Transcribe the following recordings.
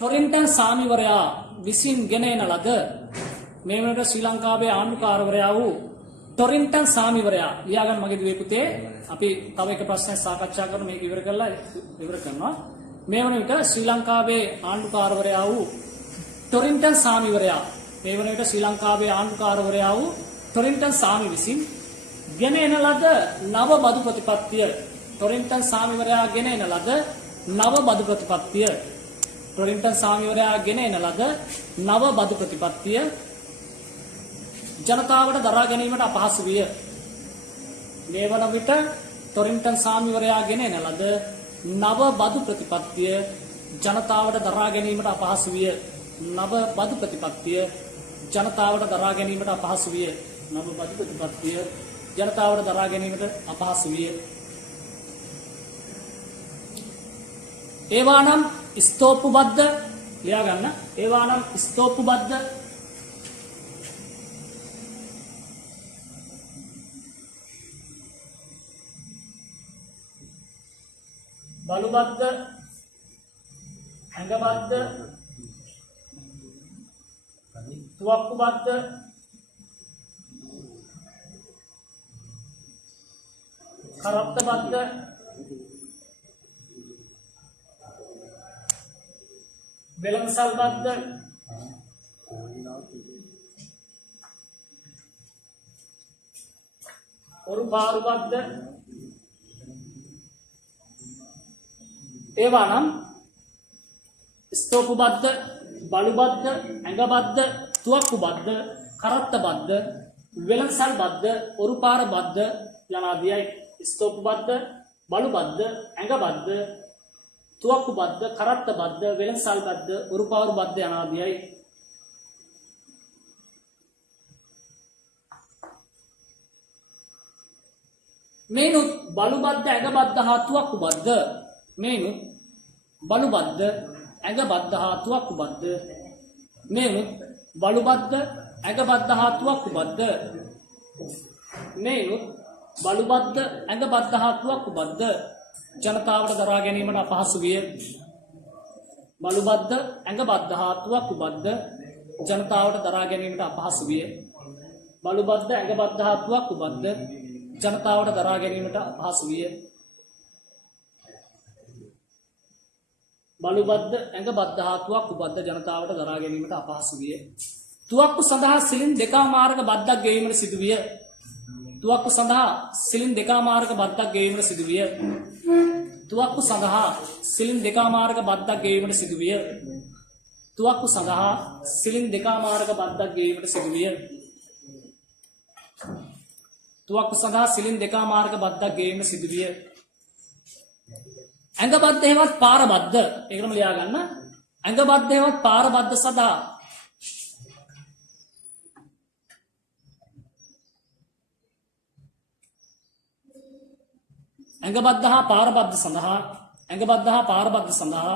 ටොරින්ටන් සාමිවරයා විසින් ගෙන එන ලද මේ වෙනකොට ශ්‍රී ලංකාවේ ආණ්ඩුකාරවරයා වූ ටොරින්ටන් සාමිවරයා ලියාගන්න මගේ දුවේ පුතේ අපි තව එක ප්‍රශ්නයක් සාකච්ඡා කරමු මේක ඉවර කරනවා මේ වන විට ශ්‍රී ලංකාවේ ආණ්ඩුකාරවරයා වූ ටොරින්ටන් සාමිවරයා මේ වන විට ශ්‍රී ලංකාවේ ආණ්ඩුකාරවරයා වූ ටොරින්ටන් සාමි විසින් ගෙන එන ලද නව බදු ප්‍රතිපත්තිය ටොරින්ටන් සාමිවරයා ගෙන එන ලද නව බදු ප්‍රතිපත්තිය ටොරින්ටන් සාමිවරයා ගෙන එන ලද නව බදු ප්‍රතිපත්තිය ජනතාවට දරා ගැනීමට අපහසු විය. මේ වන විට ටොරින්ටන් සාමිවරයා ගෙන එන ලද නව බදු ප්‍රතිපත්තිය ජනතාවට දරා ගැනීමට අපහසු විය. නව බදු ප්‍රතිපත්තිය ජනතාවට දරා ගැනීමට අපහසු විය. නව බදු ප්‍රතිපත්තිය ජනතාවට දරා ගැනීමට අපහසු විය. ඒවානම් ස්තෝපුබද්ධ ලියා ගන්න. ඒවානම් ස්තෝපුබද්ධ බලුබද්ධ ඇඟබද්ධ තුවක්කුබද්ධ කරත්තබද්ධ වෙළඳසල්බද්ධ ඔරුපාරුබද්ධ ඒවානම් ස්තෝපුබද්ධ බලුබද්ධ ඇඟබද්ධ තුවක්කුබද්ධ කරත්තබද්ධ වෙළඳසල්බද්ධ ඔරුපාරබද්ධ යනාදියයි. ස්තෝපුබද්ධ බලුබද්ධ ඇඟබද්ධ තුවක්කුබද්ධ කරත්තබද්ධ වෙළඳසල්බද්ධ ඔරුපාරුබද්ධ යනාදියයි. මේනුත් බලුබද්ධ ඇඟබද්ධ හා තුවක්කුබද්ධ මේනුත් බලුබද්ධ ඇඟබද්ධ හා තුවක්කුබද්ධ මේනුත් බලුබද්ධ ඇඟබද්ධ හා තුවක්කුබද්ධ මේනුත් බලුබද්ධ ඇඟබද්ධ හා තුවක්කුබද්ධ ජනතාවට දරා ගැනීමට අපහසු විය. බලුබද්ධ ඇඟබද්ධ හා තුවක්කුබද්ධ ජනතාවට දරා ගැනීමට අපහසු විය. බලුබද්ධ ඇඟබද්ධ හා තුවක්කුබද්ධ ජනතාවට දරා ගැනීමට අපහසු විය. බලුබද්ධ ඇඟබද්ධ හා තුවක්කුබද්ධ ජනතාවට දරා ගැනීමට අපහසු විය. තුවක්කු සඳහා සිලින් දෙකමාරක බද්දක් ගෙවීමට සිදුවිය. තුවක්කු සඳහා සිලින් දෙකමාරක බද්දක් ගෙවීමට සිදුවිය. තුවක්කු සඳහා සිලින් දෙකමාරක බද්දක් ගෙවීමට සිදුවිය. තුවක්කු සඳහා සිලින් දෙකමාරක බද්දක් ගෙවීමට සිදුවිය. තුවක්කු සඳහා සිලින් දෙකමාරක බද්දක් ගෙවීමට සිදුවිය. ඇඟබද්ධ හේවත් පාරබද්ධ ඒකම ලියා ගන්න. ඇඟබද්ධ හේවත් පාරබද්ධ සඳහා ඇඟබද්ධ හා පාරබද්ධ සඳහා ඇඟබද්ධ හා පාරබද්ධ සඳහා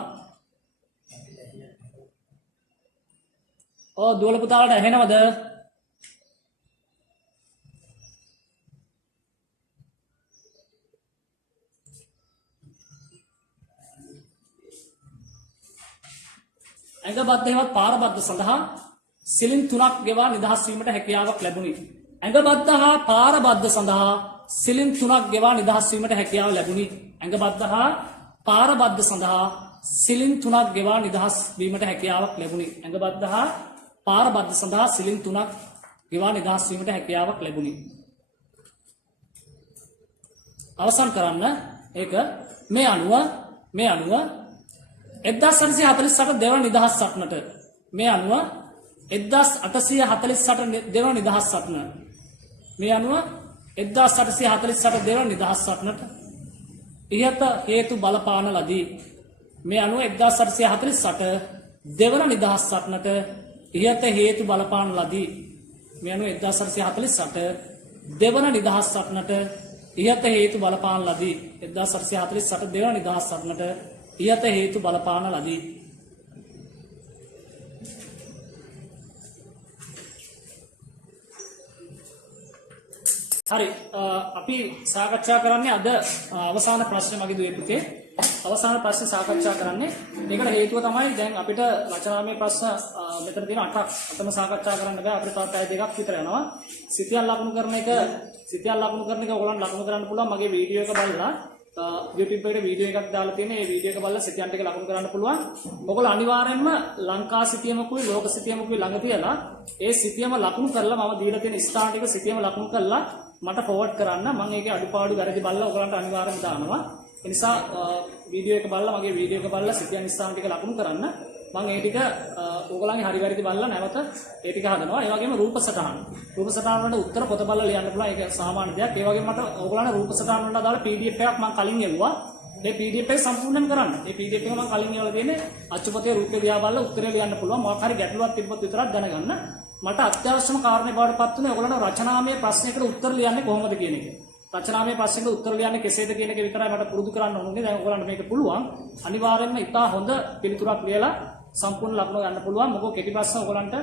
දුවල පුතාලට ඇහෙනවද? ඇඟබද්ධ හේවත් පාරබද්ධ සඳහා සිලින් 3ක් ගෙවා නිදහස් වීමට හැකියාවක් ලැබුණි. ඇඟබද්ධ හා පාරබද්ධ සඳහා සිලින් 3ක් ගෙවා නිදහස් වීමට හැකියාව ලැබුණි. ඇඟබද්ධ හා පාරබද්ධ සඳහා සිලින් 3ක් ගෙවා නිදහස් වීමට හැකියාවක් ලැබුණි. ඇඟබද්ධ හා පාරබද්ධ සඳහා සිලින් 3ක් ගෙවා නිදහස් වීමට හැකියාවක් ලැබුණි. අවසන් කරන්න ඒක මේ අනුව 1848 දෙවන නිදහස් සටනට මේ අනුව 1848 දෙවන නිදහස් සටන මේ අනුව 1848 දෙවන නිදහස් සටනට ඉහත හේතු බලපාන ලදී. මේ අනුව 1848 දෙවන නිදහස් සටනට ඉහත හේතු බලපාන ලදී. මේ අනුව 1848 දෙවන නිදහස් සටනට ඉහත හේතු බලපාන ලදී. 1848 දෙවන නිදහස් සටනට ඉහත හේතු බලපාන ලදී. හරි අපි සාකච්ඡා කරන්නේ අද අවසාන ප්‍රශ්නේ මගේ දුවේ පුතේ අවසාන ප්‍රශ්නේ සාකච්ඡා කරන්නේ. මේකට හේතුව තමයි දැන් අපිට රචනාමය ප්‍රශ්න මෙතන තියෙන 8ක් අතම සාකච්ඡා කරන්න බෑ. අපිට තවත් පැය දෙකක් විතර යනවා. සිතියල් ලකුණු කරන එක ඔයගොල්ලන් ලකුණු කරන්න පුළුවන් මගේ වීඩියෝ එක බලලා. YouTube එකට වීඩියෝ එකක් දාලා තියෙන. ඒ වීඩියෝ එක බලලා සිතියන් ටික ලකුණු කරන්න පුළුවන්. ඔයගොල්ලෝ අනිවාර්යෙන්ම ලංකා සිතියමකුයි ලෝක සිතියමකුයි ළඟ තියලා ඒ සිතියම ලකුණු කරලා මම දීලා තියෙන ස්ථාන ටික සිතියම ලකුණු කරලා මට ෆෝවර්ඩ් කරන්න. මම ඒකේ අඩුපාඩු වැරදි බලලා ඔයගොල්ලන්ට අනිවාර්යෙන්ම දානවා. ඒ නිසා වීඩියෝ එක බලලා මගේ වීඩියෝ එක බලලා සිතියන් ස්ථාන ටික ලකුණු කරන්න. මම ඒ ටික ඕගොල්ලන්ගේ හරි වැරදි බලලා නැවත ඒ ටික හදනවා. ඒ වගේම රූප සටහන් වලට උත්තර පොත බලලා ලියන්න පුළුවන්. ඒක සාමාන්‍ය දෙයක්. ඒ වගේම මට ඕගොල්ලන්ට රූප සටහන් වලට අදාළ PDF එකක් මම කලින් එවුවා. මේ PDF එක සම්පූර්ණයෙන් කරන්න. මේ PDF එක මම කලින් එවලා දෙන්නේ අච්චුපතේ රූපේ දිහා බලලා උත්තරේ ලියන්න පුළුවන්. මොකක් හරි ගැටලුවක් තිබ්බොත් විතරක් දැනගන්න. මට අත්‍යවශ්‍යම කාරණේ බවට පත් වුණේ ඕගොල්ලන්ට රචනාමය ප්‍රශ්නයකට උත්තර ලියන්නේ කොහොමද කියන එක. රචනාමය ප්‍රශ්නෙට උත්තර ලියන්නේ කෙසේද කියන එක විතරයි මට පුරුදු කරන්න ඕනේ. දැන් ඔයගොල්ලන්ට මේක පුළුවන්. අනිවාර්යයෙන්ම ඉතා හොඳ පිළිතුරක් ලියලා සම්පූර්ණ ලකුණු ගන්න පුළුවන්. මොකෝ කෙටි ප්‍රශ්න ඔයගොල්ලන්ට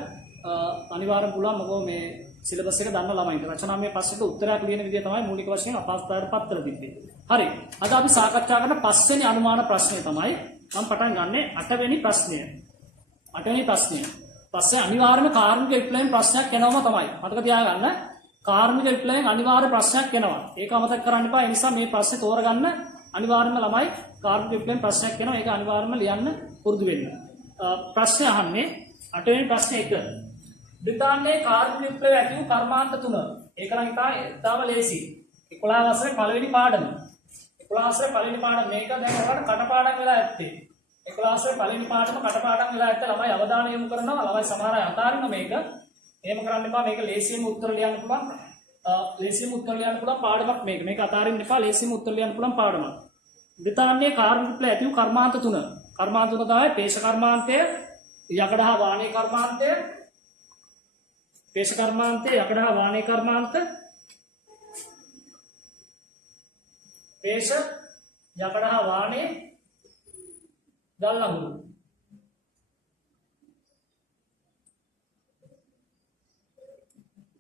අනිවාර්යෙන් පුළුවන්. මොකෝ මේ සිලබස් එක දන්න ළමයින්ට රචනාමය ප්‍රශ්නෙට උත්තරයක් ලියන විදිය තමයි මූලික වශයෙන් අපහසුතාවයට පත් කරලා තිබ්බේ. හරි. අද අපි සාකච්ඡා කරන පස්වෙනි අනුමාන ප්‍රශ්නය තමයි මම පටන් ගන්නෙ 8 වෙනි ප්‍රශ්නය. 8 වෙනි ප්‍රශ්නය. පස්සේ අනිවාර්යයෙන්ම කාර්මික විප්ලවයෙන් ප්‍රශ්නයක් එනවම තමයි. මතක තියාගන්න. කාර්මික විප්ලවයෙන් අනිවාර්ය ප්‍රශ්නයක් එනවා. ඒක අමතක කරන්න එපා. ඒ නිසා මේ ප්‍රශ්නේ තෝරගන්න අනිවාර්යයෙන්ම ළමයි කාර්මික විප්ලවයෙන් ප්‍රශ්නයක් එනවා. ඒක අනිවාර්යයෙන්ම ලියන්න පුරුදු වෙන්න. ප්‍රශ්නය අහන්නේ 8 වෙනි ප්‍රශ්නේ 1. බ්‍රිතාන්‍යයේ කාර්මික විප්ලවය ඇති වූ කර්මාන්ත 3. ඒක නම් ඉතාම ලේසි. 11 වසරේ පළවෙනි පාඩම. 11 වසරේ පළවෙනි පාඩම මේක දැන් ඔයාලට කටපාඩම් වෙලා ඇත්තේ. 11 වසරේ පළවෙනි පාඩම කටපාඩම් වෙලා ඇත්ත ළමයි අවධානය යොමු කරනවා. ළමයි සමහර අය අතාරින්න මේක. එහෙම කරන්න එපා. මේක ලේසියෙන්ම උත්තර ලියන්න පුළුවන්. ලේසියෙන්ම උත්තර ලියන්න පුළුවන් පාඩමක් මේක. මේක අතාරින්න එපා. ලේසියෙන්ම උත්තර ලියන්න පුළුවන් පාඩමක්. බ්‍රිතාන්‍යයේ කාර්මික විප්ලවය ඇති වූ කර්මාන්ත 3. කර්මාන්ත 3 තමයි පේෂ කර්මාන්තය, යකඩ හා වාණේ කර්මාන්තය, පේෂ කර්මාන්තය, යකඩ හා වාණේ කර්මාන්ත, පේෂ, යකඩ හා වාණේ, ගල් අඟුරු.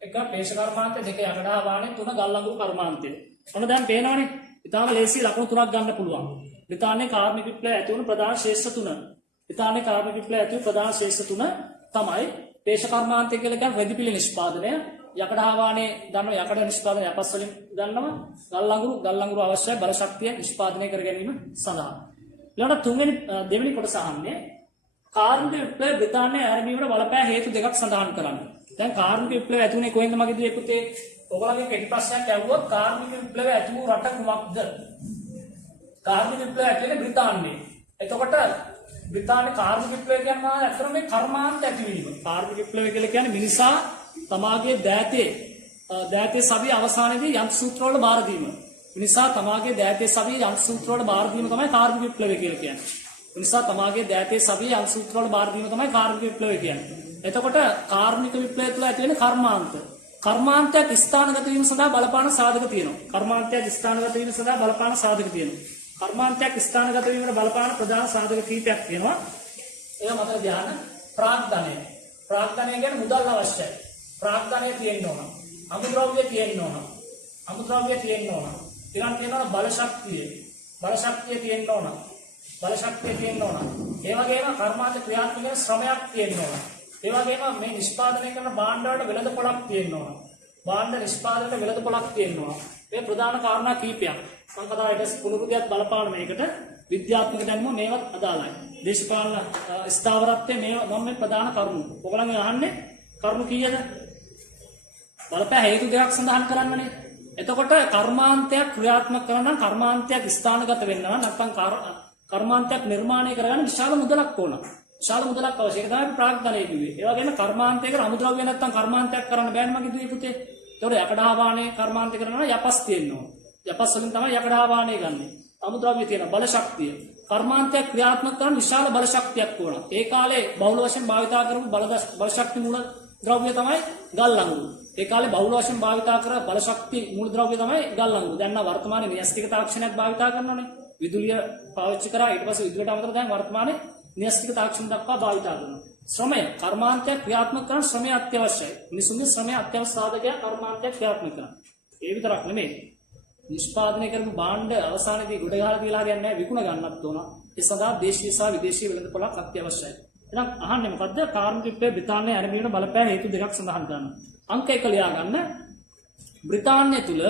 එක පේෂ කර්මාන්තය, දෙක යකඩ හා වාණේ, තුන ගල් අඟුරු කර්මාන්තය. ඔන්න දැන් පේනවනේ. ඉතාලම ලේසි ලකුණු 3ක් ගන්න පුළුවන්. බ්‍රිතාන්‍යයේ කාර්මික විප්ලවය ඇති වුණු ප්‍රධාන ශේෂ්ත්‍ර 3. බ්‍රිතාන්‍යයේ කාර්මික විප්ලවය ඇති වූ ප්‍රධාන ශේෂ්ත්‍ර 3 තමයි පේෂ කර්මාන්තය කියලා කියන්නේ රෙදිපිලි නිෂ්පාදනය, යකඩ හා වාණේ දන්නවා යකඩ නිෂ්පාදනය යපස් වලින් දන්නවා, ගල් අඟුරු අවශ්‍යයි බල ශක්තිය නිෂ්පාදනය කර ගැනීම සඳහා. ඊළඟට දෙවෙනි කොටස අහන්නේ කාර්මික විප්ලවය බ්‍රිතාන්‍යයේ ආරම්භවීමට බලපෑ හේතු දෙකක් සඳහන් කරන්න. දැන් කාර්මික විප්ලවය ඇති වුණේ කොහෙන්ද මගේ දුවේ පුතේ? ඔයගොල්ලන්ගේ කෙටි ප්‍රශ්නයක් ඇහුවොත් කාර්මික විප්ලවය ඇති වූ රට කුමක්ද? කාර්මික විප්ලවය ඇති වෙන්නේ බ්‍රිතාන්‍යයේ. එතකොට බ්‍රිතාන්‍ය කාර්මික විප්ලවය කියන්නේ අතරම මේ කර්මාන්ත ඇතිවීම. කාර්මික විප්ලවය කියලා කියන්නේ මිනිසා තමාගේ දෑතේ සවිය අවසානයේදී යන්ත්‍ර සූත්‍ර වල බාර දීම. මිනිසා තමාගේ දෑතේ සවිය යන්ත්‍ර සූත්‍ර වල බාර දීම තමයි කාර්මික විප්ලවය කියලා කියන්නේ. මිනිසා තමාගේ දෑතේ සවිය යන්ත්‍ර සූත්‍ර වල බාර දීම තමයි කාර්මික විප්ලවය කියන්නේ. එතකොට කාර්මික විප්ලවය තුළ ඇති වෙන කර්මාන්ත. කර්මාන්තයක් ස්ථානගත වීම සඳහා බලපාන සාධක තියෙනවා. කර්මාන්තයක් ස්ථානගත වීම සඳහා බලපාන සාධක තියෙනවා. කර්මාන්තයක් ස්ථානගත වීමට බලපාන ප්‍රධාන සාධක කීපයක් තියෙනවා. ඒවා මතක තියාගන්න. ප්‍රාග්ධනය. ප්‍රාග්ධනය කියන්නේ මුදල් අවශ්‍යයි. ප්‍රාග්ධනය තියෙන්න ඕන. අමුද්‍රව්‍ය තියෙන්න ඕන. අමුද්‍රව්‍ය තියෙන්න ඕන. ඊළඟ තියෙනවා බල ශක්තිය. බල ශක්තිය තියෙන්න ඕන. බල ශක්තිය තියෙන්න ඕන. ඒ වගේම කර්මාන්ත ක්‍රියාත්මක වෙන ශ්‍රමයක් තියෙන්න ඕන. ඒ වගේම මේ නිෂ්පාදනය කරන භාණ්ඩ වලට වෙළඳ පොළක් තියෙන්න ඕන. භාණ්ඩ නිෂ්පාදනයට වෙළඳ පොළක් තියෙන්න ඕන. මේ ප්‍රධාන කාරණා කීපයක්. මම කතා ඊට පුනරුක්තියක් බලපාන මේකට විද්‍යාත්මක දැනුම මේවත් අදාළයි. දේශපාලන ස්ථාවරත්වයේ මේ මම මේ ප්‍රධාන කරුණු. ඔයගොල්ලන් අහන්නේ කරුණු කීයද? බලපෑ හේතු දෙකක් සඳහන් කරන්නනේ. එතකොට කර්මාන්තයක් ක්‍රියාත්මක කරන නම් කර්මාන්තයක් ස්ථානගත වෙන්න නම් නැත්නම් කර්මාන්තයක් නිර්මාණය කරගන්න විශාල මුදලක් ඕන. විශාල මුදලක් අවශ්‍යයි. ඒක තමයි ප්‍රාග්ධනය කිව්වේ. ඒ වගේම කර්මාන්තයක අමුද්‍රව්‍ය නැත්නම් කර්මාන්තයක් කරන්න බෑනේ මගේ දුවේ පුතේ. ඒතකොට යකඩ හා වාණේ කර්මාන්තය කරනවා යපස් තියෙන්න ඕන. යපස් වලින් තමයි යකඩ හා වාණේ ගන්නෙ. අමුද්‍රව්‍ය තියෙන බල ශක්තිය. කර්මාන්තයක් ක්‍රියාත්මක කරන විශාල බල ශක්තියක් ඕන. ඒ කාලේ බහුල වශයෙන් භාවිතා කරපු බල ශක්ති මූල ද්‍රව්‍ය තමයි ගල් අඟුරු. ඒ කාලේ බහුල වශයෙන් භාවිතා කර බල ශක්ති මූල ද්‍රව්‍ය තමයි ගල් අඟුරු. දැන් නම් වර්තමානයේ න්‍යෂ්ටික තාක්ෂණයක් භාවිතා කරනවානේ. විදුලිය පාවිච්චි කරා ඊට පස්සේ විදුලියට අමතරව දැන් වර්තමානයේ න්‍යෂ්ටික තාක්ෂණ දක්වා භාවිතා කරනවා. ශ්‍රමය කර්මාන්තයක් ක්‍රියාත්මක කරන ශ්‍රමය අත්‍යවශ්‍යයි. මිනිසුන්ගේ ශ්‍රමය අත්‍යවශ්‍ය සාධකයක් කර්මාන්තයක් ක්‍රියාත්මක කරන. ඒ විතරක් නෙමෙයි. නිෂ්පාදනය කරපු භාණ්ඩ අවසානයේදී ගොඩ ගහලා තියලා හරියන්නේ නැහැ විකුණ ගන්නත් ඕන. ඒ සඳහා දේශීය සහ විදේශීය වෙළඳපොළක් අත්‍යවශ්‍යයි. එහෙනම් අහන්නේ මොකද්ද? කාර්මික විප්ලවය බ්‍රිතාන්‍යයේ ආරම්භ වීම බලපෑ හේතු දෙකක් සඳහන් කරනවා. අංක 1 ලියා ගන්න. බ්‍රිතාන්‍ය තුල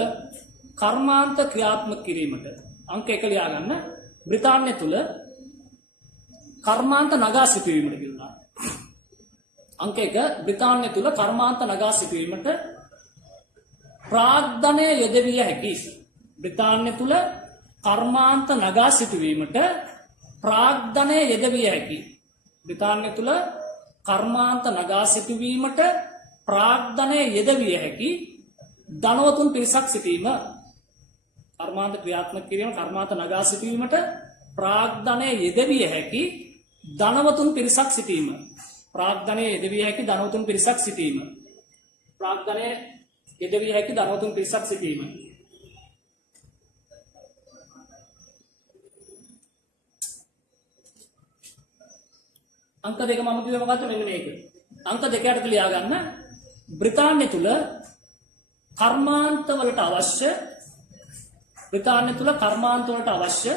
කර්මාන්ත ක්‍රියාත්මක කිරීමට අංක 1 ලියා ගන්න. බ්‍රිතාන්‍ය තුල කර්මාන්ත නගා සිටුවීමට කියනවා. අංක 1 බ්‍රිතාන්‍ය තුල කර්මාන්ත නගා සිටුවීමට ප්‍රාග්ධනය යෙදවිය හැකි. බ්‍රිතාන්‍ය තුල කර්මාන්ත නගා සිටුවීමට ප්‍රාග්ධනය යෙදවිය හැකි. බ්‍රිතාන්‍ය තුල කර්මාන්ත නගා සිටුවීමට ප්‍රාග්ධනය යෙදවිය හැකි ධනවතුන් පිරිසක් සිටීම. කර්මාන්ත ක්‍රියාත්මක කිරීම කර්මාන්ත නගා සිටුවීමට ප්‍රාග්ධනය යෙදවිය හැකි ධනවතුන් පිරිසක් සිටීම. ප්‍රාග්ධනය යෙදවිය හැකි ධනවතුන් පිරිසක් සිටීම. ප්‍රාග්ධනය යෙදවිය හැකි ධනවතුන් පිරිසක් සිටීම. අංක 2 මම කිව්වේ මොකද්ද? මෙන්න මේක. අංක 2 යට ලියා ගන්න. බ්‍රිතාන්‍ය තුල කර්මාන්ත වලට අවශ්‍ය බ්‍රිතාන්‍ය තුල කර්මාන්ත වලට අවශ්‍ය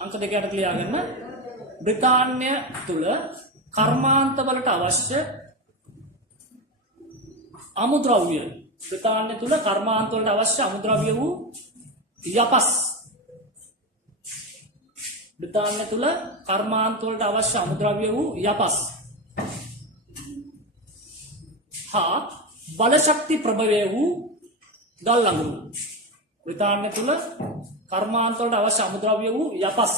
අංක 2 යට ලියා ගන්න. බ්‍රිතාන්‍ය තුල කර්මාන්ත වලට අවශ්‍ය අමුද්‍රව්‍ය බ්‍රිතාන්‍ය තුල කර්මාන්ත වලට අවශ්‍ය අමුද්‍රව්‍ය වූ යපස්. බ්‍රිතාන්‍ය තුල කර්මාන්ත වලට අවශ්‍ය අමුද්‍රව්‍ය වූ යපස් හා බලශක්ති ප්‍රභවය වූ ගල් අඟුරු. බ්‍රිතාන්‍ය තුල කර්මාන්ත වලට අවශ්‍ය අමුද්‍රව්‍ය වූ යපස්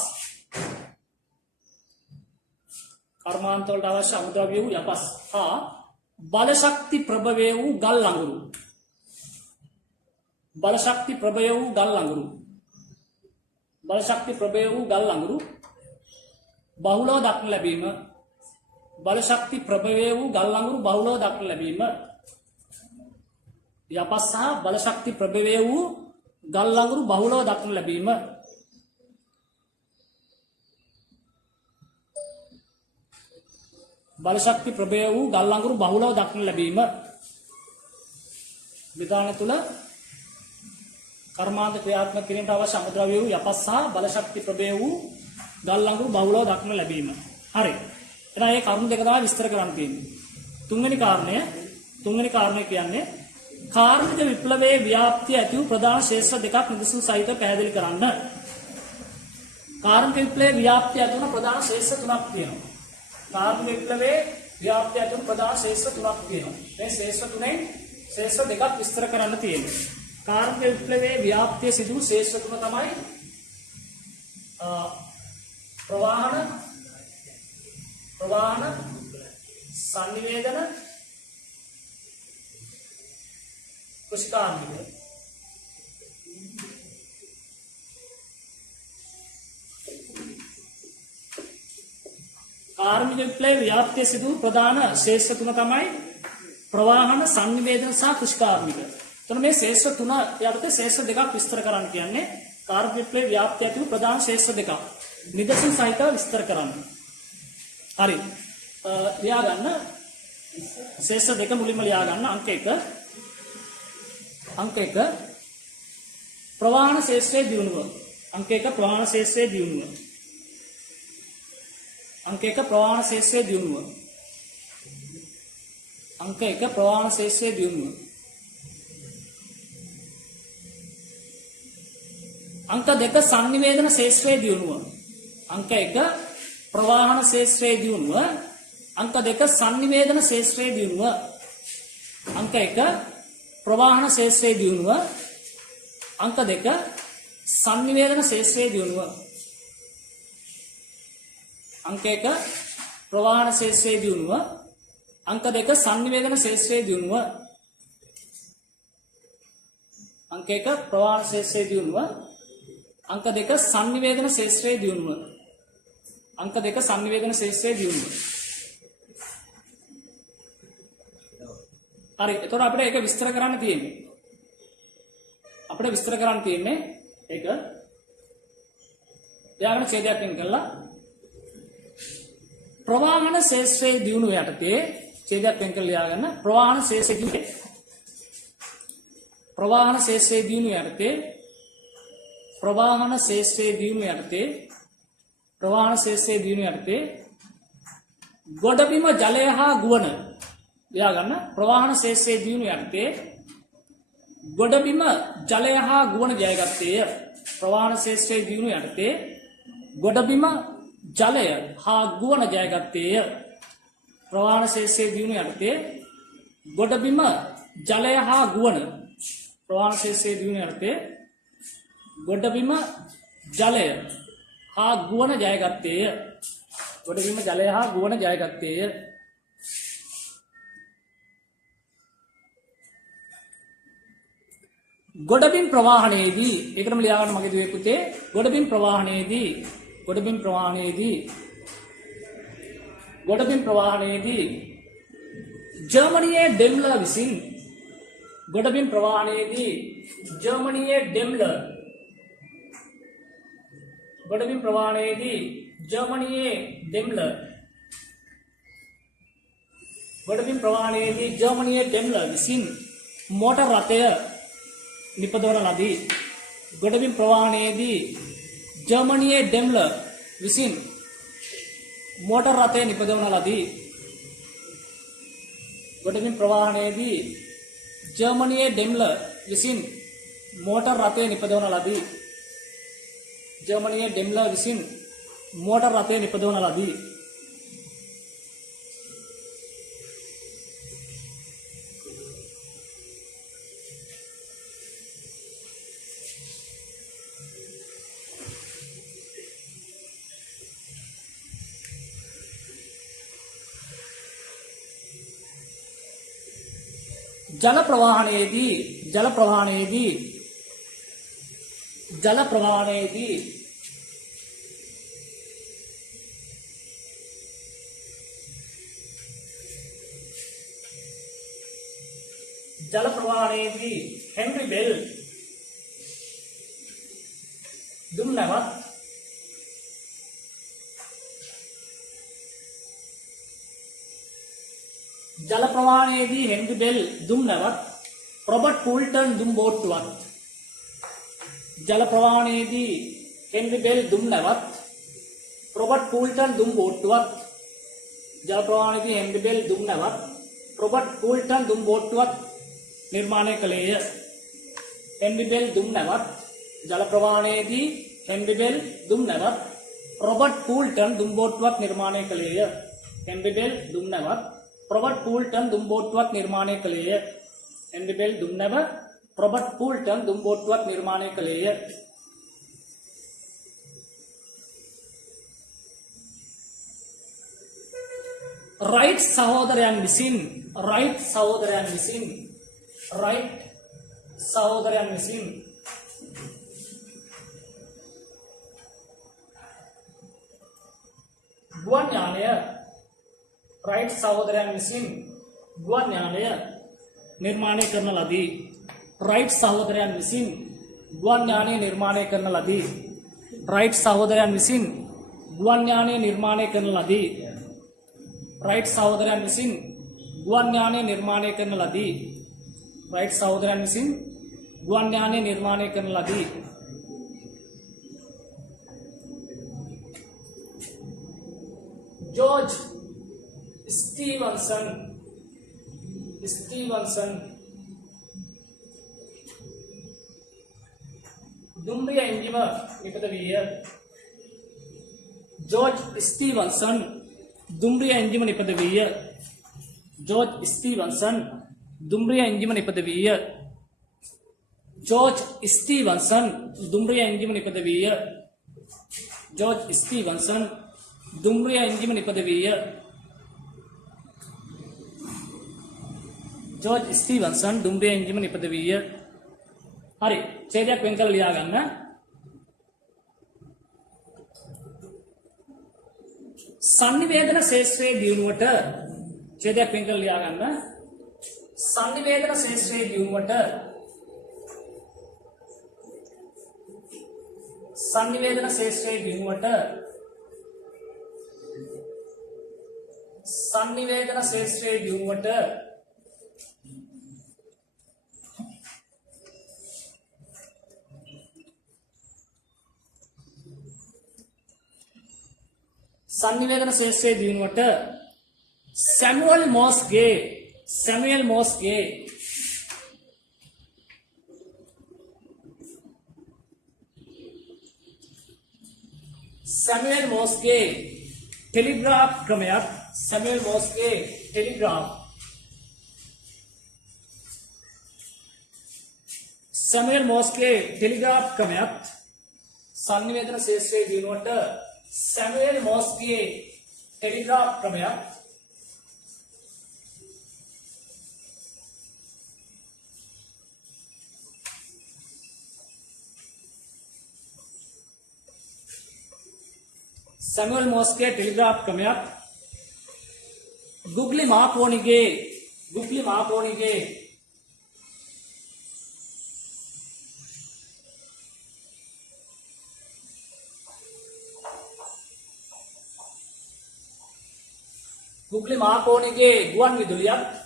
කර්මාන්ත වලට අවශ්‍ය අමුද්‍රව්‍ය වූ යපස් හා බලශක්ති ප්‍රභවය වූ ගල් අඟුරු. බලශක්ති ප්‍රභවය වූ ගල් අඟුරු. බලශක්ති ප්‍රභවය වූ ගල් අඟුරු බහුලව දක්න ලැබීම. බලශක්ති ප්‍රභවය වූ ගල් අඟුරු බහුලව දක්න ලැබීම. යපස් සහ බලශක්ති ප්‍රභවය වූ ගල් අඟුරු බහුලව දක්න ලැබීම. බලශක්ති ප්‍රභවය වූ ගල් අඟුරු බහුලව දක්න ලැබීම. බ්‍රිතාන්‍ය තුල කර්මාන්ත ක්‍රියාත්මක කිරීමට අවශ්‍ය අමුද්‍රව්‍ය වූ යපස් සහ බලශක්ති ප්‍රභවය වූ ගල් අඟුරු බහුලව දක්න ලැබීම. හරි. එහෙනම් මේ කරුණු දෙක තමයි විස්තර කරන්න තියෙන්නේ. තුන්වෙනි කාරණය කියන්නේ කාර්මික විප්ලවයේ ව්‍යාප්තිය ඇති වූ ප්‍රධාන ශේෂ්ත්‍ර දෙකක් නිදසුන් සහිතව පැහැදිලි කරන්න. කාර්මික විප්ලවයේ ව්‍යාප්තිය ඇති වුණ ප්‍රධාන ශේෂ්ත්‍ර තුනක් තියෙනවා. කාර්මික විප්ලවයේ ව්‍යාප්තිය ඇති වුණ ප්‍රධාන ශේෂ්ත්‍ර තුනක් තියෙනවා. මේ ශේෂ්ත්‍ර තුනෙන් ශේෂ්ත්‍ර දෙකක් විස්තර කරන්න තියෙනවා. කාර්මික විප්ලවයේ ව්‍යාප්තිය සිදු වූ ශේෂ්ත්‍ර තුන තමයි ප්‍රවාහන සංනිවේදන කුෂිකාර්මික. කාර්මික විප්ලවයේ ව්‍යාප්තිය සිදු ප්‍රධාන ශේෂ්ත්‍ර තුන තමයි ප්‍රවාහන සංනිවේදන සහ කුෂිකාර්මික. එතකොට මේ ශේෂ්ත්‍ර තුන යටතේ ශේෂ්ත්‍ර දෙකක් විස්තර කරන්න කියන්නේ කාර්මික විප්ලවයේ ව්‍යාප්තිය ඇති වූ ප්‍රධාන ශේෂ්ත්‍ර දෙකක් නිදසුන් සහිතව විස්තර කරන්න. හරි. ලියා ගන්න. ශේෂ්ත්‍ර දෙක මුලින්ම ලියා ගන්න. අංක 1 ප්‍රවාහන ශේෂ්ත්‍රයේ දියුණුව. අංක 1 ප්‍රවාහන ශේෂ්ත්‍රයේ දියුණුව. අංක 1 ප්‍රවාහන ශේෂ්ත්‍රයේ දියුණුව. අංක 1 ප්‍රවාහන ශේෂ්ත්‍රයේ දියුණුව. අංක 2 සංනිවේදන ශේෂ්ත්‍රයේ දියුණුව. අංක 1 ප්‍රවාහන ශේෂ්ත්‍රයේ දියුණුව. අංක 2 සංනිවේදන ශේෂ්ත්‍රයේ දියුණුව. අංක 1 ප්‍රවාහන ශේෂ්ත්‍රයේ දියුණුව. අංක 2 සංනිවේදන ශේෂ්ත්‍රයේ දියුණුව. අංක 1 ප්‍රවාහන ශේෂ්ත්‍රයේ දියුණුව. අංක 2 සංනිවේදන ශේෂ්ත්‍රයේ දියුණුව. අංක 1 ප්‍රවාහන ශේෂ්ත්‍රයේ දියුණුව. අංක 2 සංනිවේදන ශේෂ්ත්‍රයේ දියුණුව. අංක 2 සංනිවේදන ශේෂ්ත්‍රයේ දියුණුව. හරි. එතකොට අපිට ඒක විස්තර කරන්න තියෙන්නේ. ඒක යාගෙන ඡේදයක් වෙන් කළා. ප්‍රවාහන ශේෂ්ත්‍රයේ දියුණුව යටතේ ඡේදයක් වෙන් කළා ලියාගන්න. ප්‍රවාහන ශේෂ්ත්‍රයේ දියුණුව යටතේ ප්‍රවාහන ශේෂ්ත්‍රයේ දියුණුව යටතේ ගොඩබිම ජලය හා ගුවන ලියා ගන්න. ප්‍රවාහන ශේෂ්ත්‍රයේ දියුණුව යටතේ ගොඩබිම ජලය හා ගුවන ජයගත්තේය. ප්‍රවාහන ශේෂ්ත්‍රයේ දියුණුව යටතේ ගොඩබිම ජලය හා ගුවන ජයගත්තේය. ප්‍රවාහන ශේෂ්ත්‍රයේ දියුණුව යටතේ ගොඩබිම ජලය හා ගුවන ප්‍රවාහන ශේෂ්ත්‍රයේ දියුණුව යටතේ ගොඩබිම ජලය හා ගුවන ජයගත්තේය. ගොඩබිම ජලය හා ගුවන ජයගත්තේය. ගොඩබිම් ප්‍රවාහනයේදී ඒකටම ලියා ගන්න මගේ දුවේ පුතේ. ගොඩබිම් ප්‍රවාහනයේදී ජර්මනියේ ඩෙම්ලර් විසින් ගොඩබිම් ප්‍රවාහනයේදී ජර්මනියේ ඩෙම්ලර් විසින් මෝටර් රථය නිපදවන ලදී. ගොඩබිම් ප්‍රවාහනයේදී ජර්මනියේ ඩෙම්ලර් විසින් මෝටර් රථය නිපදවන ලදී. ගොඩබිම් ප්‍රවාහනයේදී ජර්මනියේ ඩෙම්ලර් විසින් මෝටර් රථය නිපදවන ලදී. ජර්මනියේ ඩෙම්ලර් විසින් මෝටර් රථය නිපදවන ලදී. जल प्रवाहनेदी जल प्रवाहनेदी जल प्रवाहनेदी जल प्रवाहनेदी हेनरी बेल दुम्नवत जल प्रवाहनेदी हेनरी बेल दुम्नवत रॉबर्ट फुलटन दुम्बोट्टुवत जल प्रवाहनेदी हेनरी बेल दुम्नवत रॉबर्ट फुलटन दुम्बोट्टुवत जल प्रवाहनेदी हेनरी बेल दुम्नवत रॉबर्ट फुलटन दुम्बोट्टुवत निर्माण कलेय हेनरी बेल दुम्नवत जल प्रवाहनेदी हेनरी बेल दुम्नवत रॉबर्ट फुलटन दुम्बोट्टुवत निर्माण कलेय हेनरी बेल दुम्नवत रॉबर्ट फुलटन दुम्बोट्टुवत निर्माण कलेय हेनरी बेल दुम्नवत रॉबर्ट फुलटन दुम्बोट्टुवत निर्माण कलेय राइट सहोदरයන් විසින් ගුවන් යානය राइट सहोदरයන් විසින් ගුවන් යානය निर्माण කරන ලදී. राइट सहोदरයන් විසින් ගුවන් යානය निर्माण කරන ලදී. राइट सहोदरයන් විසින් ගුවන් යානය निर्माण කරන ලදී. राइट सहोदरයන් විසින් ගුවන් යානය निर्माण කරන ලදී. राइट सहोदरයන් විසින් ගුවන් යානය निर्माण කරන ලදී. जॉर्ज स्टीवनसन दुम्रिय एंजिम निपदवीय जॉर्ज स्टीवनसन दुम्रिय एंजिम निपदवीय जॉर्ज स्टीवनसन दुम्रिय एंजिम निपदवीय जॉर्ज स्टीवनसन दुम्रिय एंजिम निपदवीय जॉर्ज स्टीवनसन दुम्रिय एंजिम निपदवीय जॉर्ज स्टीवनसन दुम्रिय एंजिम निपदवीय हरी छेदයක් වෙන් කරලා ලියා ගන්න. sannivedana ශේෂ්ත්‍රයේ දියුණුවට छेदයක් වෙන් කරලා ලියා ගන්න. sannivedana ශේෂ්ත්‍රයේ දියුණුවට sannivedana ශේෂ්ත්‍රයේ දියුණුවට sannivedana ශේෂ්ත්‍රයේ දියුණුවට sannivedana ශේෂ්ත්‍රයේ දිනුවට සැමුවෙල් මොස්ගේ ටෙලිග්‍රාෆ් ක්‍රමයක් සැමුවෙල් මොස්ගේ ටෙලිග්‍රාෆ් ක්‍රමයක් sannivedana ශේෂ්ත්‍රයේ දිනුවට සැමුවෙල් මොස්ගේ ටෙලිග්‍රාෆ් ක්‍රමයක් सैमुअल मोस्के टेलीग्राफ क्रमයක් गुग्ली मार्कोनिगे ගුවන් විදුලියක්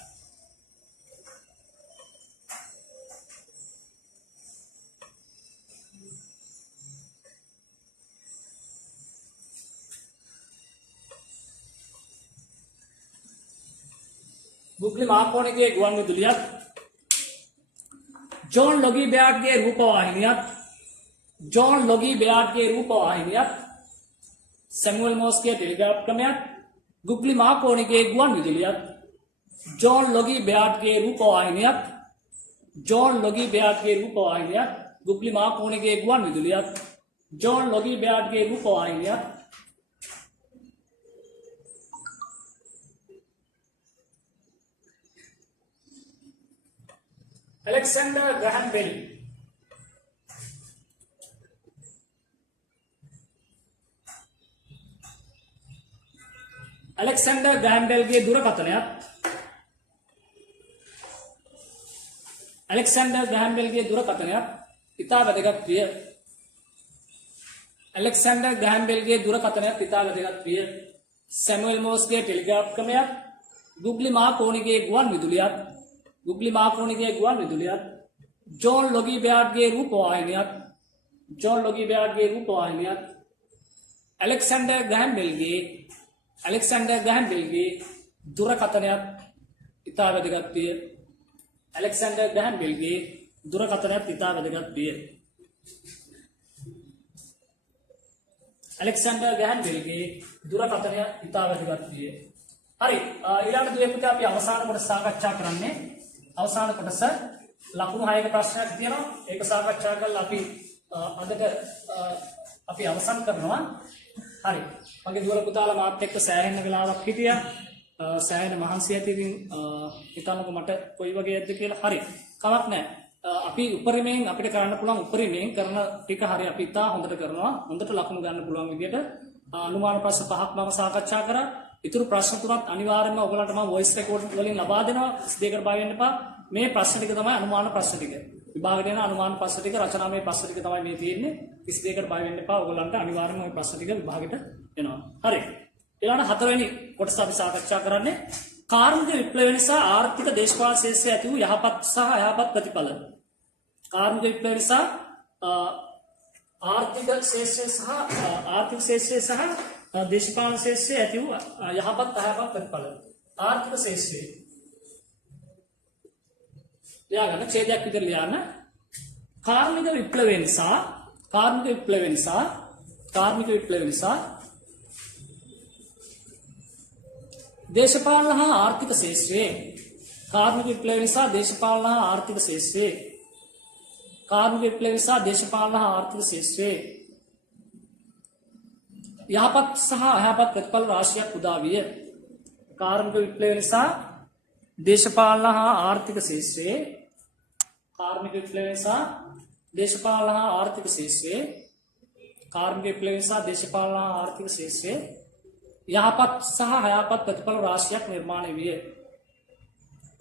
गुग्ली मार्कोनिगे गुवन विदुलियत जॉन लोगी बेयार्डගේ රූපවාහිනියත් සැමුවෙල් මොස්ගේ ටෙලිග්‍රාෆ් ක්‍රමයක් गुग्ली मार्कोनिगे गुवन विदुलियत जॉन लोगी बेयार्डගේ රූපවාහිනියත් गुग्ली मार्कोनिगे गुवन विदुलियत जॉन लोगी बेयार्डගේ රූපවාහිනියත් अलेक्जेंडर ग्रैहम बेल ගේ දුරකථනයත් ඉතා වැදගත් විය. अलेक्जेंडर ग्रैहम बेल ගේ දුරකථනයත් ඉතා වැදගත් විය. සැමුවෙල් මොස්ගේ ටෙලිග්‍රාෆ් ක්‍රමයක් गुग्ली मार्कोनिगे गुवन विदुलियत जॉन लोगी बेयार्डගේ රූපවාහිනියත් अलेक्जेंडर ग्रैहम बेलගේ දුරකථනයත් ඉතා වැදගත් විය. अलेक्जेंडर ग्रैहम बेलගේ දුරකථනයත් ඉතා වැදගත් විය. හරි ඊළඟ දුවේකට අපි අවසාන කොටස සාකච්ඡා කරන්නේ. අවසාන කොටස ලකුණු 6ක ප්‍රශ්නයක් තියෙනවා. ඒක සාකච්ඡා කරලා අපි අදට අපි අවසන් කරනවා. හරි. මගේ දුවල පුතාලා මාත් එක්ක සෑහෙන වෙලාවක් හිටියා. සෑහෙන මහන්සි ඇති ඉතින් හිතන්නකෝ මට කොයි වගේද කියලා. හරි. කමක් නැහැ. අපි උපරිමයෙන් අපිට කරන්න පුළුවන් උපරිමයෙන් කරන ටික හරි අපි ඉතා හොඳට කරනවා. හොඳට ලකුණු ගන්න පුළුවන් විදිහට අනුමාන ප්‍රශ්න 5ක් මම සාකච්ඡා කරා. ඉතුරු ප්‍රශ්න තුනත් අනිවාර්යයෙන්ම ඔයගලන්ට මම වොයිස් රෙකෝඩ් වලින් ලබා දෙනවා. 22කට බය වෙන්න එපා. මේ ප්‍රශ්න ටික තමයි අනුමාන ප්‍රශ්න ටික. විභාගයට එන අනුමාන ප්‍රශ්න ටික රචනාමය ප්‍රශ්න ටික තමයි මේ තියෙන්නේ. 22කට බය වෙන්න එපා. ඔයගලන්ට අනිවාර්යයෙන්ම ওই ප්‍රශ්න ටික විභාගයට එනවා. හරි. ඊළඟ 4 වෙනි කොටස අපි සාකච්ඡා කරන්නේ කාර්මික විප්ලවය නිසා ආර්ථික දේශපාලන ශේෂ්ත්‍රයේ ඇති වූ යහපත් සහ අයහපත් ප්‍රතිඵල. කාර්මික විප්ලවය නිසා ආර්ථික ශේෂ්ත්‍රය සහ දේශපාලන ශේෂ්ත්‍රයේ ඇති වූ යහපත් අයහපත් ප්‍රතිඵල. ආර්ථික ශේෂ්ත්‍රය ලියාගන්න ඡේදයක් විතර ලියන්න. කාර්මික විප්ලවය නිසා දේශපාලන හා ආර්ථික ශේෂ්ත්‍රයේ යහපත් සහ අයහපත් ප්‍රතිඵල රාශියක් උදා විය. කාර්මික විප්ලවය නිසා දේශපාලන හා ආර්ථික ශේෂ්ත්‍රයේ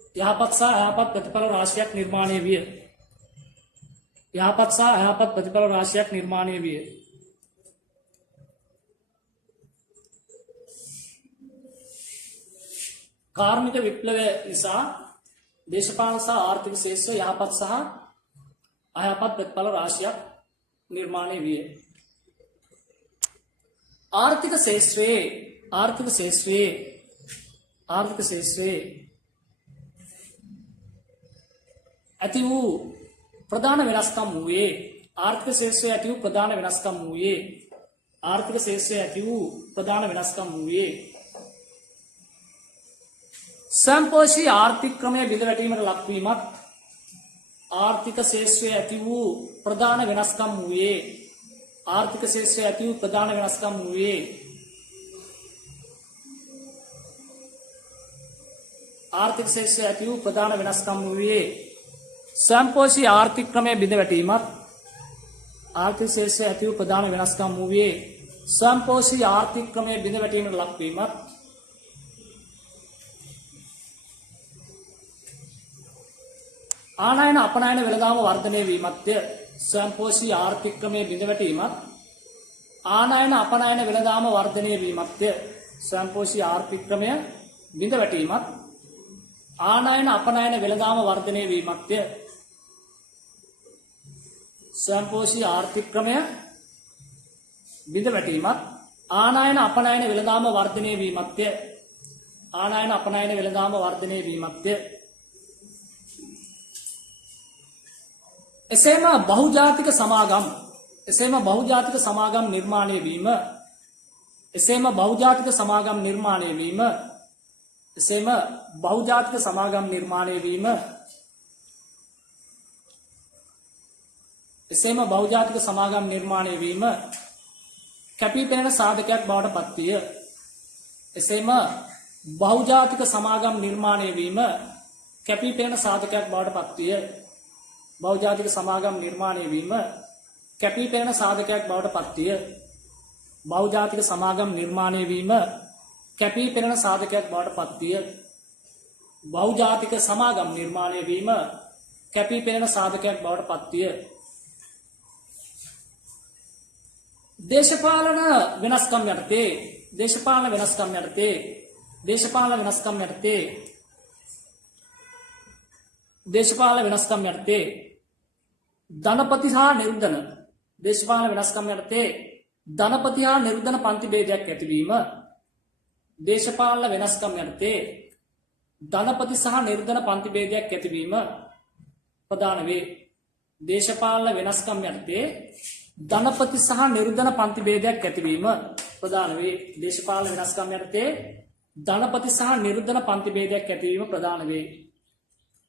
යහපත් සහ අයහපත් ප්‍රතිඵල රාශියක් නිර්මාණය විය. කාර්මික විප්ලවය නිසා දේශපාලන සහ ආර්ථික ශේෂ්ත්‍රය යහපත් සහ අයහපත් ප්‍රතිඵල රාශියක් නිර්මාණය විය. ආර්ථික ශේෂ්ත්‍රයේ ඇති වූ ප්‍රධාන වෙනස්කම් වූයේ ආර්ථික ශේෂ්ත්‍රයේ ඇති වූ ප්‍රධාන වෙනස්කම් වූයේ ආර්ථික ශේෂ්ත්‍රයේ ඇති වූ ප්‍රධාන වෙනස්කම් වූයේ ස්වයංපෝෂී ආර්ථික ක්‍රමය බිඳ වැටීමට ලක්වීමත් ආර්ථික ශේෂ්ත්‍රයේ ඇති වූ ප්‍රධාන වෙනස්කම් වූයේ ආර්ථික ශේෂ්ත්‍රයේ ඇති වූ ප්‍රධාන වෙනස්කම් වූයේ ආර්ථික ශේෂ්ත්‍රයේ ඇති වූ ප්‍රධාන වෙනස්කම් වූයේ ස්වයංපෝෂී ආර්ථික ක්‍රමය බිඳ වැටීමත් ආර්ථික ශේෂ්ත්‍රයේ ඇති වූ ප්‍රධාන වෙනස්කම් වූයේ ස්වයංපෝෂී ආර්ථික ක්‍රමය බිඳ වැටීමට ලක්වීමත් ආනයන අපනයන වෙළඳාම වර්ධනය වීමත්ය ස්වයංපෝෂී ආර්ථික ක්‍රමය බිඳ වැටීමත් ආනයන අපනයන වෙළඳාම වර්ධනය වීමත්ය ස්වයංපෝෂී ආර්ථික ක්‍රමය බිඳ වැටීමත් ආනයන අපනයන වෙළඳාම වර්ධනය වීමත්ය ස්වයංපෝෂී ආර්ථික ක්‍රමය බිඳ වැටීමත් ආනයන අපනයන වෙළඳාම වර්ධනය වීමත්ය ආනයන අපනයන වෙළඳාම වර්ධනය වීමත්ය එසේම බහුජාතික සමාගම් නිර්මාණය වීම එසේම බහුජාතික සමාගම් නිර්මාණය වීම එසේම බහුජාතික සමාගම් නිර්මාණය වීම එසේම බහුජාතික සමාගම් නිර්මාණය වීම කැපී පෙනෙන සාධකයක් බවට පත්විය එසේම බහුජාතික සමාගම් නිර්මාණය වීම කැපී පෙනෙන සාධකයක් බවට පත්විය බහුජාතික සමාගම් නිර්මාණය වීම කැපී පෙනෙන සාධකයක් බවට පත්විය බහුජාතික සමාගම් නිර්මාණය වීම කැපී පෙනෙන සාධකයක් බවට පත්විය බහුජාතික සමාගම් නිර්මාණය වීම කැපී පෙනෙන සාධකයක් බවට පත්විය දේශපාලන වෙනස්කම් යටතේ ධනපති හා නිර්ධන දේශපාලන වෙනස්කම් යටතේ ධනපති හා නිර්ධන පන්ති ભેදයක් ඇතිවීම දේශපාලන වෙනස්කම් යටතේ ධනපති සහ නිර්ධන පන්ති ભેදයක් ඇතිවීම ප්‍රධාන වේ දේශපාලන වෙනස්කම් යටතේ ධනපති සහ නිර්ධන පන්ති ભેදයක් ඇතිවීම ප්‍රධාන වේ දේශපාලන වෙනස්කම් යටතේ ධනපති සහ නිර්ධන පන්ති ભેදයක් ඇතිවීම ප්‍රධාන වේ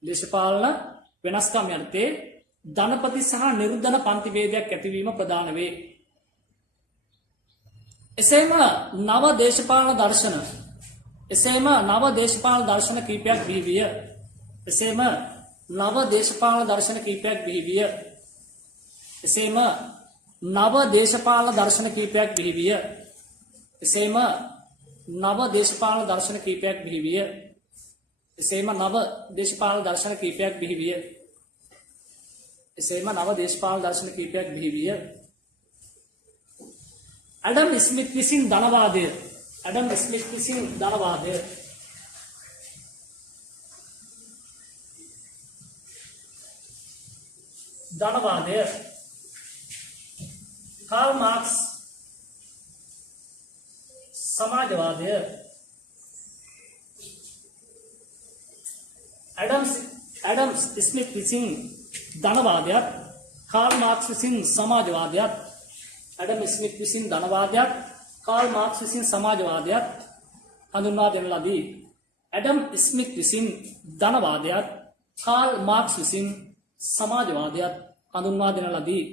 දේශපාලන වෙනස්කම් යටතේ ධනපති සහ නිර්ධන පන්ති ભેදයක් ඇතිවීම ප්‍රධාන වේ එසේම නව දේශපාලන දර්ශන කීපයක් බිහි විය එසේම නව දේශපාලන දර්ශන කීපයක් බිහි විය එසේම නව දේශපාලන දර්ශන කීපයක් බිහි විය එසේම නව දේශපාලන දර්ශන කීපයක් බිහි විය එසේම නව දේශපාලන දර්ශන කීපයක් බිහි විය එසේම නව දේශපාලන දර්ශන කීපයක් බිහි විය ඇඩම් ස්මිත් විසින් ධනවාදය කාල් මාක්ස් සමාජවාදය ඇඩම් ස්මිත් විසින් ධනවාදයත් කාල් මාක්ස් විසින් සමාජවාදයත් ඇඩම් ස්මිත් විසින් ධනවාදයත් කාල් මාක්ස් විසින් සමාජවාදයත් හඳුන්වා දෙන ලදී ඇඩම් ස්මිත් විසින් ධනවාදයත් කාල් මාක්ස් විසින් සමාජවාදයත් හඳුන්වා දෙන ලදී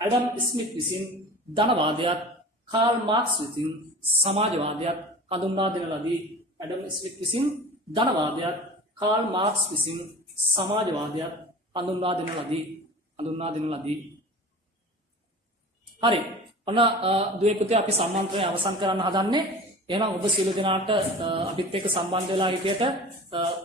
ඇඩම් ස්මිත් විසින් ධනවාදයත් කාල් මාක්ස් විසින් සමාජවාදයත් හඳුන්වා දෙන ලදී ඇඩම් ස්මිත් විසින් ධනවාදයත් කාල් මාක්ස් විසින් සමාජවාදයත් හඳුන්වා දෙන ලදී හරි ඔන්න දුවේ පුතේ අපි සම්මන්ත්‍රණය අවසන් කරන්න හදන්නේ එහෙනම් ඔබ සියලු දෙනාට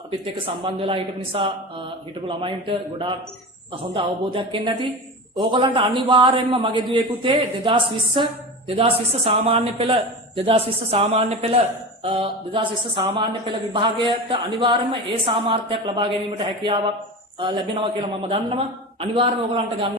අපිත් එක්ක සම්බන්ධ වෙලා හිටපු නිසා හිටපු ළමයින්ට ගොඩාක් හොඳ අවබෝධයක් එන්න ඇති ඕගොල්ලන්ට අනිවාර්යයෙන්ම මගේ දුවේ පුතේ 2020 සාමාන්‍ය පෙළ විභාගයට අනිවාර්යයෙන්ම ඒ සාමාර්ථයක් ලබා ගැනීමට හැකියාවක් ලැබෙනවා කියලා මම දන්නවා අනිවාර්යයෙන්ම ඕගොල්ලන්ට ගන්න